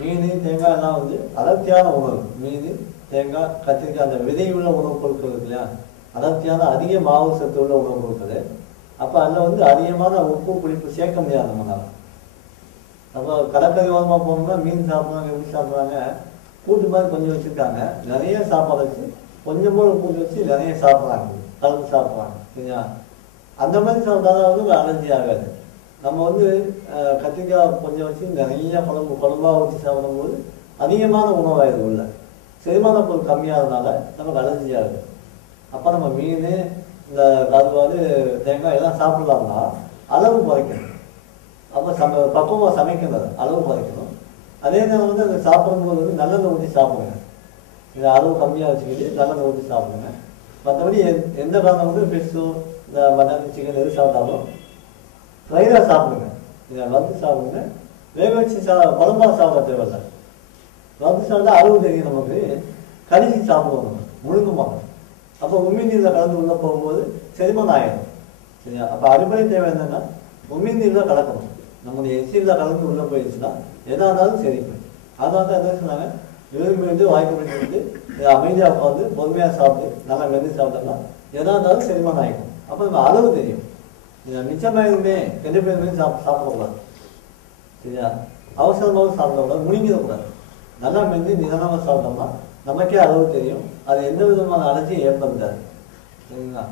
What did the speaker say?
மீன் தேங்காய் எல்லாம் வந்து அடர்த்தியான உணவு. மீன் தேங்காய் கத்திரிக்காய் அந்த விதையுள்ள உணவுப் பொருட்கள் இருக்கு இல்லையா, அடர்த்தியான அதிக மாவு சத்து உள்ள உணவுப் பொருட்கள். அப்போ அதில் வந்து அதிகமான உப்பு புளிப்பு சேர்க்க முடியாது நம்மளால. அப்போ கடற்கரை ஓரமாக போனோம்னா மீன் சாப்பிட்றாங்க, எப்படி சாப்பிட்றாங்க, கூட்டு மாதிரி கொஞ்சம் வச்சுருக்காங்க, நிறைய சாப்பாடு வச்சு கொஞ்சம் போல கூட்டு வச்சு நிறைய சாப்பிட்றாங்க, கலந்து சாப்பிட்றாங்க சரியா. அந்த மாதிரி சாப்பிட்டாதான் வந்து அலர்ஜி ஆகாது. நம்ம வந்து கத்திரிக்காய் கொஞ்சம் வச்சு நிறைய குழம்பாக வச்சு சாப்பிடும்போது அதிகமான உணவாயிடும் உள்ள, செரிமான பொருள் கம்மியாகிறதுனால நமக்கு அலர்ஜி ஆகுது. அப்போ நம்ம மீன் இந்த கருவாடு தேங்காய் எல்லாம் சாப்பிடலாம்னா அளவு குறைக்கணும். அப்போ பக்குவமாக சமைக்கணும், அளவு குறைக்கணும். அதே நேரம் வந்து அதை சாப்பிடும்போது வந்து நல்லெண்ணெய் ஊற்றி சாப்பிடுங்க. இந்த அளவு கம்மியாக வச்சுக்கிட்டு நல்லெண்ணெய் ஊற்றி சாப்பிடுங்க. மற்றபடி எந்த காரணம் வந்து ஃபிஷ்ஷோ இந்த மட்டன் சிக்கன் எது சாப்பிட்டாலும் ஃப்ரைடாக சாப்பிடுங்க, இதை வறுத்து சாப்பிடுங்க. வேக வச்சு குழம்பா சாப்பிட தேவையில்லை. வறுத்து சாப்பிட்டா அளவு தெரியும் நமக்கு, கடிச்சு சாப்பிடுவோம், நம்ம முழுங்க மாட்டோம். அப்போ உமிழ்நீரில் கலந்து உள்ளே போகும்போது செரிமானம் ஆகிடும் சரியா. அப்போ அடிப்படை தேவை என்னன்னா உமிழ்நீரில் கலக்கணும். நம்முடைய எச்சிலில் கலந்து உள்ளே போயிடுச்சுன்னா எதாக இருந்தாலும் சரிப்போம். அதனால தான் என்ன சொன்னாங்க, விரும்பி வந்து வாய்ப்பு பண்ணிட்டு அமைதியாக உட்காந்து பொறுமையாக சாப்பிட்டு நல்லா மென்று சாப்பிட்டோம்னா எதாக இருந்தாலும் செரிமானம் ஆகிடும். அப்போ நம்ம அளவு தெரியும். மிச்சமாயிருமே கெண்டு பேருமே சாப்பிடக்கூடாது சரியா. அவசரமாக சாப்பிடக்கூடாது, முழுங்கிடக்கூடாது. நல்லா மென்று நிதானமாக சாப்பிட்டோம்னா நமக்கே அளவு தெரியும். அது எந்த விதமான அலர்ஜியும் ஏற்படுத்தாது சரிங்களா.